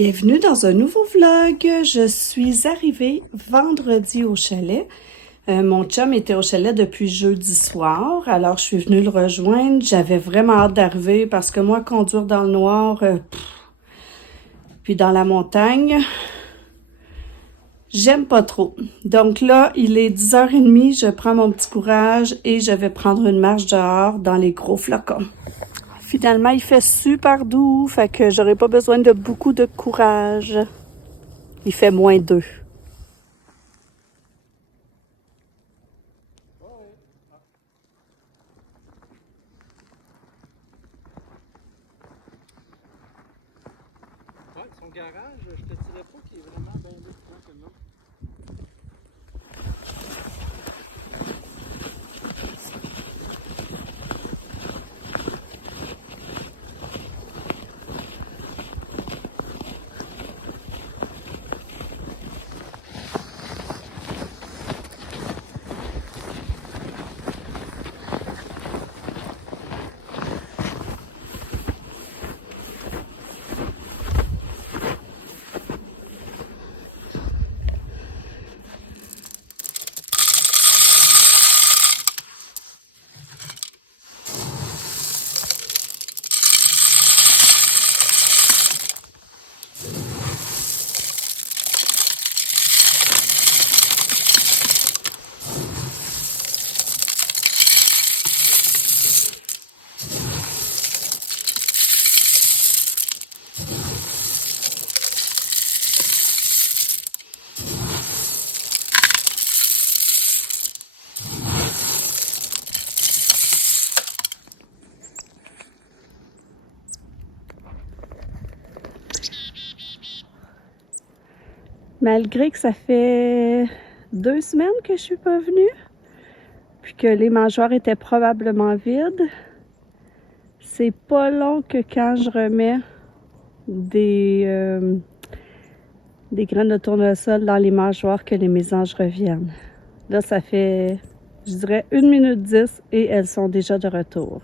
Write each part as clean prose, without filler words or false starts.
Bienvenue dans un nouveau vlog. Je suis arrivée vendredi au chalet. Mon chum était au chalet depuis jeudi soir, alors je suis venue le rejoindre. J'avais vraiment hâte d'arriver parce que moi, conduire dans le noir, puis dans la montagne, j'aime pas trop. Donc là, il est 10h30, je prends mon petit courage et je vais prendre une marche dehors dans les gros flocons. Finalement, il fait super doux, fait que j'aurai pas besoin de beaucoup de courage. Il fait -2. Ouais, son garage, je te dirais pas qu'il est vraiment bien différent que l'autre. Malgré que ça fait 2 semaines que je suis pas venue, puis que les mangeoires étaient probablement vides, c'est pas long que quand je remets des graines de tournesol dans les mangeoires que les mésanges reviennent. Là, ça fait, je dirais, 1 minute 10 et elles sont déjà de retour.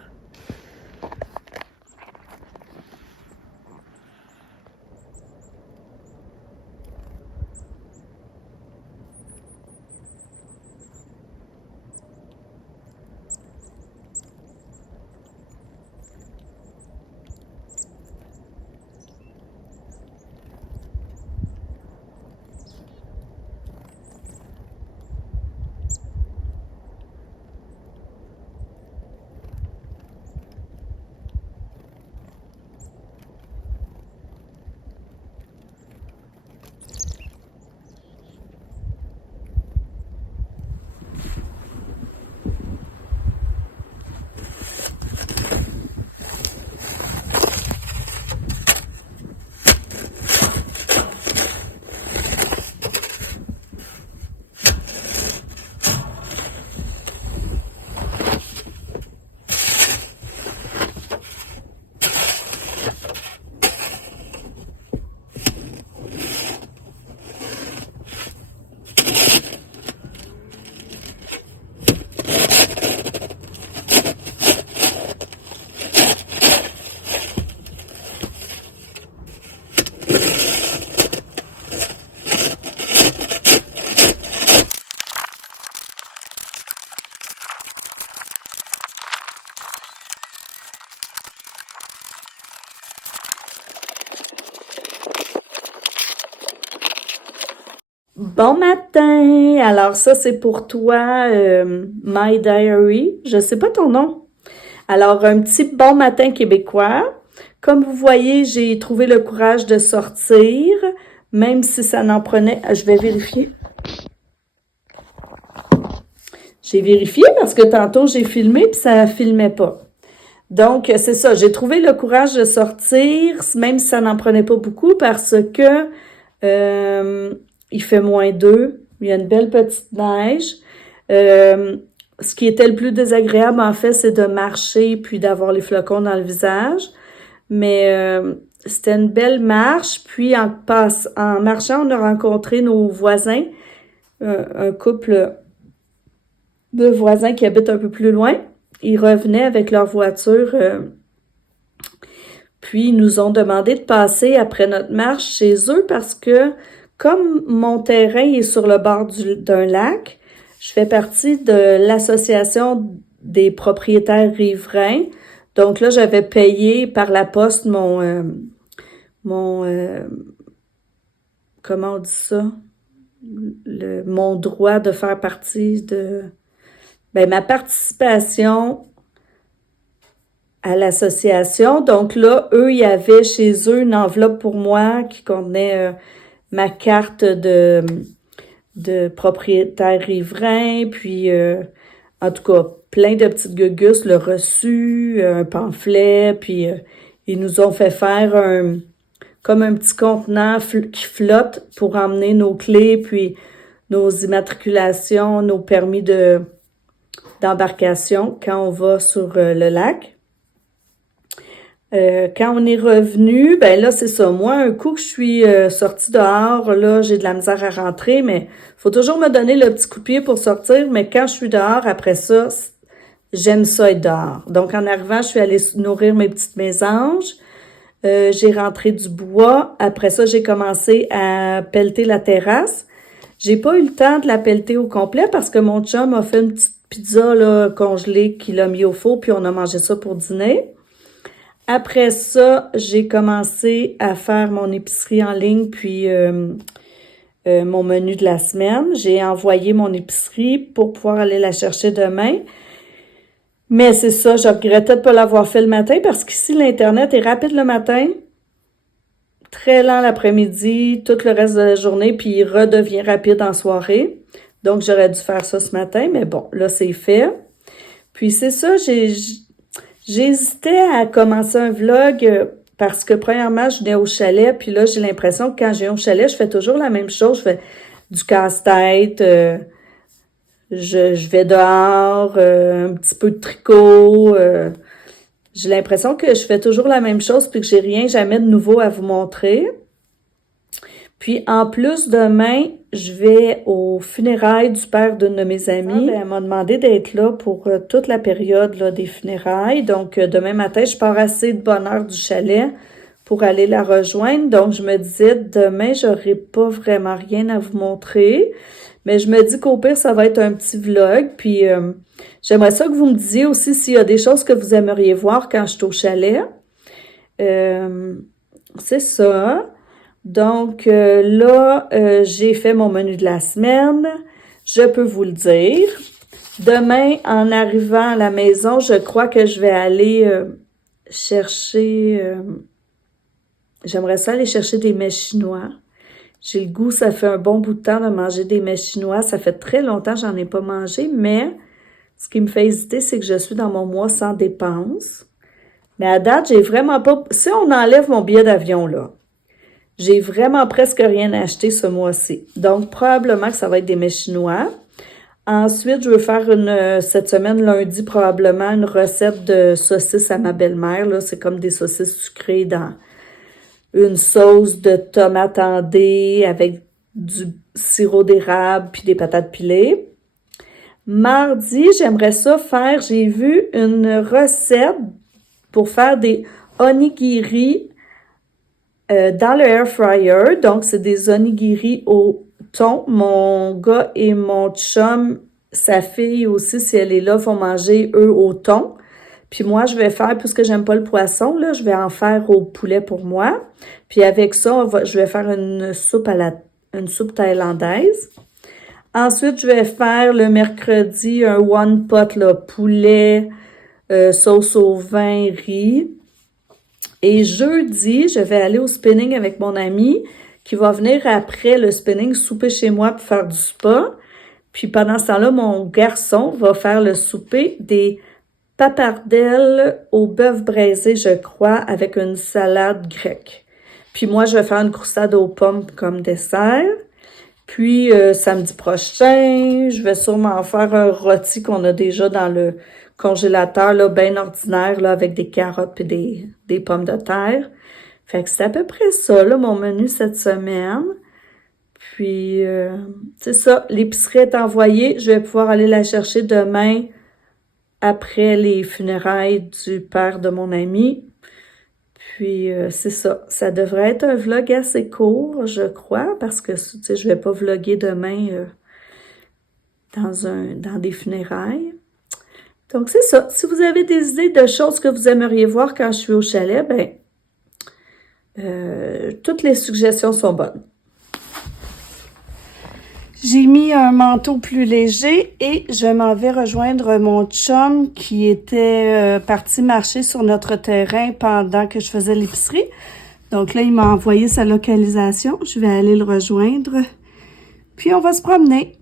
Bon matin! Alors ça, c'est pour toi, My Diary. Je sais pas ton nom. Alors, un petit bon matin québécois. Comme vous voyez, j'ai trouvé le courage de sortir, même si ça n'en prenait... Je vais vérifier. J'ai vérifié parce que tantôt, j'ai filmé puis ça filmait pas. Donc, c'est ça. J'ai trouvé le courage de sortir, même si ça n'en prenait pas beaucoup, parce que il fait -2. Il y a une belle petite neige. Ce qui était le plus désagréable, en fait, c'est de marcher puis d'avoir les flocons dans le visage. Mais c'était une belle marche. Puis, en marchant, on a rencontré nos voisins, un couple de voisins qui habitent un peu plus loin. Ils revenaient avec leur voiture. Puis, ils nous ont demandé de passer après notre marche chez eux parce que, comme mon terrain est sur le bord d'un lac, je fais partie de l'association des propriétaires riverains. Donc là, j'avais payé par la poste comment on dit ça? Mon droit de faire partie ma participation à l'association. Donc là, eux, il y avait chez eux une enveloppe pour moi qui contenait ma carte de propriétaire riverain, puis en tout cas, plein de petites gugus, le reçu, un pamphlet, puis ils nous ont fait faire comme un petit contenant qui flotte pour emmener nos clés, puis nos immatriculations, nos permis d'embarcation quand on va sur le lac. Quand on est revenu, ben là, c'est ça. Moi, un coup que je suis sortie dehors, là, j'ai de la misère à rentrer, mais faut toujours me donner le petit coup de pied pour sortir. Mais quand je suis dehors, après ça, j'aime ça être dehors. Donc, en arrivant, je suis allée nourrir mes petites mésanges. J'ai rentré du bois. Après ça, j'ai commencé à pelleter la terrasse. J'ai pas eu le temps de la pelleter au complet parce que mon chum a fait une petite pizza là, congelée qu'il a mis au four, puis on a mangé ça pour dîner. Après ça, j'ai commencé à faire mon épicerie en ligne, puis mon menu de la semaine. J'ai envoyé mon épicerie pour pouvoir aller la chercher demain. Mais c'est ça, je regrettais de pas l'avoir fait le matin parce qu'ici, l'Internet est rapide le matin, très lent l'après-midi, tout le reste de la journée, puis il redevient rapide en soirée. Donc, j'aurais dû faire ça ce matin, mais bon, là, c'est fait. Puis c'est ça, j'hésitais à commencer un vlog parce que premièrement, je venais au chalet, puis là, j'ai l'impression que quand je viens au chalet, je fais toujours la même chose. Je fais du casse-tête, je vais dehors, un petit peu de tricot. J'ai l'impression que je fais toujours la même chose puis que j'ai rien jamais de nouveau à vous montrer. Puis en plus, demain, je vais aux funérailles du père d'une de mes amies. Elle m'a demandé d'être là pour toute la période là, des funérailles. Donc demain matin, je pars assez de bonne heure du chalet pour aller la rejoindre. Donc je me disais, demain, j'aurai pas vraiment rien à vous montrer. Mais je me dis qu'au pire, ça va être un petit vlog. Puis j'aimerais ça que vous me disiez aussi s'il y a des choses que vous aimeriez voir quand je suis au chalet. C'est ça. Donc là, j'ai fait mon menu de la semaine. Je peux vous le dire. Demain, en arrivant à la maison, je crois que je vais aller chercher... j'aimerais ça aller chercher des mets chinois. J'ai le goût, ça fait un bon bout de temps de manger des mets chinois. Ça fait très longtemps que j'en ai pas mangé, mais ce qui me fait hésiter, c'est que je suis dans mon mois sans dépenses. Mais à date, j'ai vraiment pas... Si on enlève mon billet d'avion, là, j'ai vraiment presque rien acheté ce mois-ci. Donc, probablement que ça va être des mets chinois. Ensuite, je veux faire cette semaine, lundi, probablement une recette de saucisses à ma belle-mère. Là, c'est comme des saucisses sucrées dans une sauce de tomate en dés avec du sirop d'érable puis des patates pilées. Mardi, j'aimerais ça faire, j'ai vu une recette pour faire des onigiri dans le air fryer. Donc, c'est des onigiri au thon. Mon gars et mon chum, sa fille aussi, si elle est là, vont manger, eux, au thon. Puis moi, je vais faire, puisque j'aime pas le poisson, là, je vais en faire au poulet pour moi. Puis avec ça, je vais faire une soupe thaïlandaise. Ensuite, je vais faire le mercredi un one pot, là, poulet, sauce au vin, riz. Et jeudi, je vais aller au spinning avec mon ami qui va venir après le spinning souper chez moi pour faire du spa. Puis pendant ce temps-là, mon garçon va faire le souper des papardelles au bœuf braisé, je crois, avec une salade grecque. Puis moi, je vais faire une croustade aux pommes comme dessert. Puis samedi prochain, je vais sûrement faire un rôti qu'on a déjà dans le congélateur, là, bien ordinaire, là, avec des carottes et des pommes de terre. Fait que c'est à peu près ça, là, mon menu cette semaine. Puis, c'est ça, l'épicerie est envoyée. Je vais pouvoir aller la chercher demain après les funérailles du père de mon ami. Puis, c'est ça. Ça devrait être un vlog assez court, je crois, parce que, tu sais, je vais pas vlogger demain dans des funérailles. Donc, c'est ça. Si vous avez des idées de choses que vous aimeriez voir quand je suis au chalet, ben, toutes les suggestions sont bonnes. J'ai mis un manteau plus léger et je m'en vais rejoindre mon chum qui était parti marcher sur notre terrain pendant que je faisais l'épicerie. Donc là, il m'a envoyé sa localisation. Je vais aller le rejoindre. Puis on va se promener.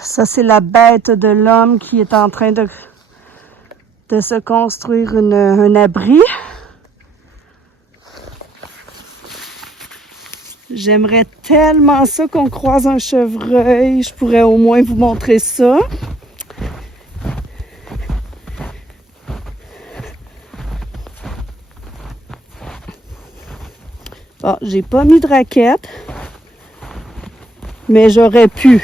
Ça, c'est la bête de l'homme qui est en train de se construire un abri. J'aimerais tellement ça qu'on croise un chevreuil. Je pourrais au moins vous montrer ça. Bon, j'ai pas mis de raquette, mais j'aurais pu.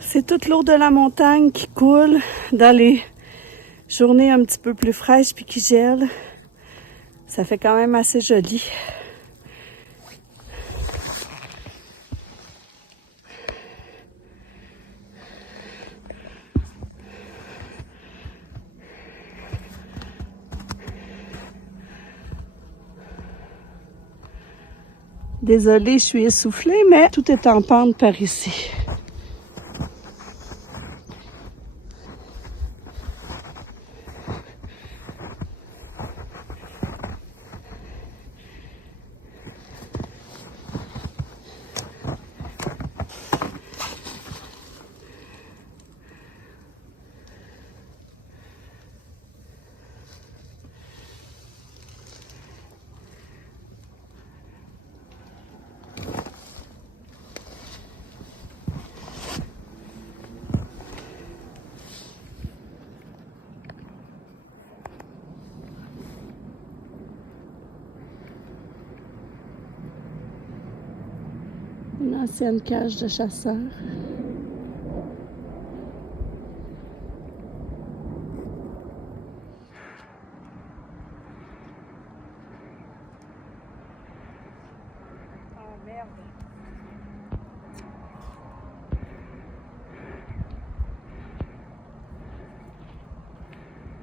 C'est toute l'eau de la montagne qui coule dans les journées un petit peu plus fraîches puis qui gèlent. Ça fait quand même assez joli. Désolée, je suis essoufflée, mais tout est en pente par ici. Une ancienne cage de chasseurs. Oh merde!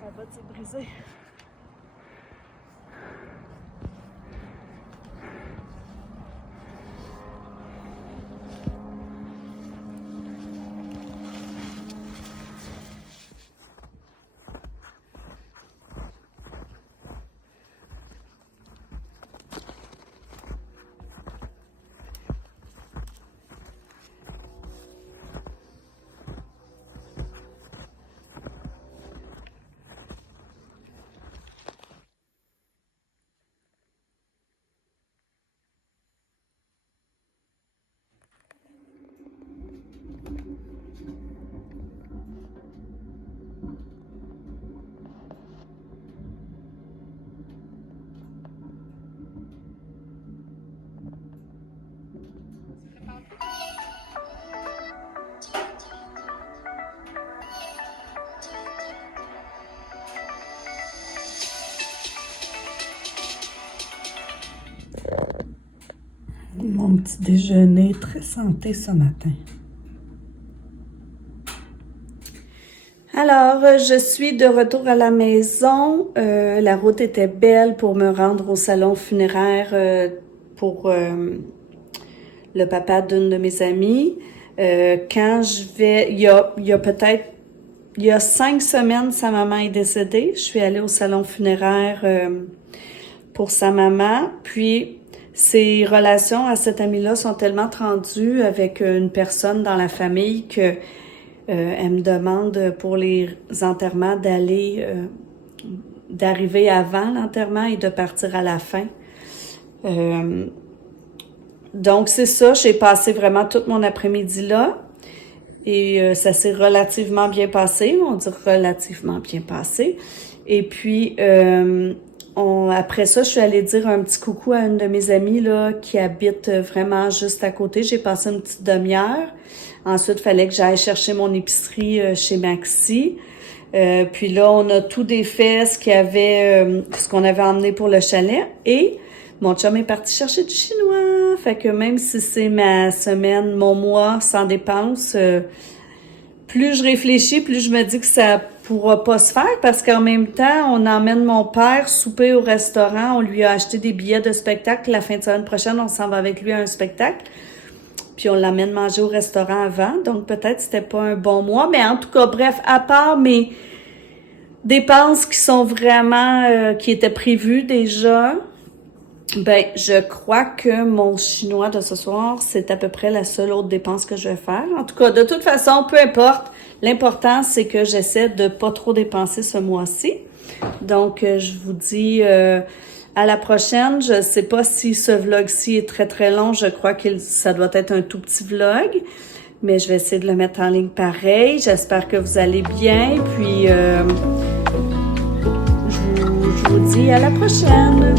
Ta botte s'est brisée. Mon petit déjeuner très santé ce matin. Alors, je suis de retour à la maison. La route était belle pour me rendre au salon funéraire pour le papa d'une de mes amies. Quand je vais, il y a 5 semaines, sa maman est décédée. Je suis allée au salon funéraire pour sa maman. Puis, ses relations à cette amie-là sont tellement tendues avec une personne dans la famille que elle me demande pour les enterrements d'arriver avant l'enterrement et de partir à la fin. Donc, c'est ça. J'ai passé vraiment tout mon après-midi là. Et ça s'est relativement bien passé. On dit relativement bien passé. Et puis, après ça, je suis allée dire un petit coucou à une de mes amies là qui habite vraiment juste à côté. J'ai passé une petite demi-heure. Ensuite, il fallait que j'aille chercher mon épicerie chez Maxi. Puis là, on a tout défait ce qu'on avait emmené pour le chalet. Et mon chum est parti chercher du chinois. Fait que même si c'est ma semaine, mon mois sans dépenses, plus je réfléchis, plus je me dis que ça pourra pas se faire parce qu'en même temps, on emmène mon père souper au restaurant. On lui a acheté des billets de spectacle. La fin de semaine prochaine, on s'en va avec lui à un spectacle. Puis on l'amène manger au restaurant avant. Donc peut-être c'était pas un bon mois. Mais en tout cas, bref, à part mes dépenses qui sont vraiment, qui étaient prévues déjà, ben, je crois que mon chinois de ce soir, c'est à peu près la seule autre dépense que je vais faire. En tout cas, de toute façon, peu importe. L'important, c'est que j'essaie de pas trop dépenser ce mois-ci. Donc, je vous dis à la prochaine. Je sais pas si ce vlog-ci est très, très long. Je crois que ça doit être un tout petit vlog. Mais je vais essayer de le mettre en ligne pareil. J'espère que vous allez bien. Puis, je vous dis à la prochaine.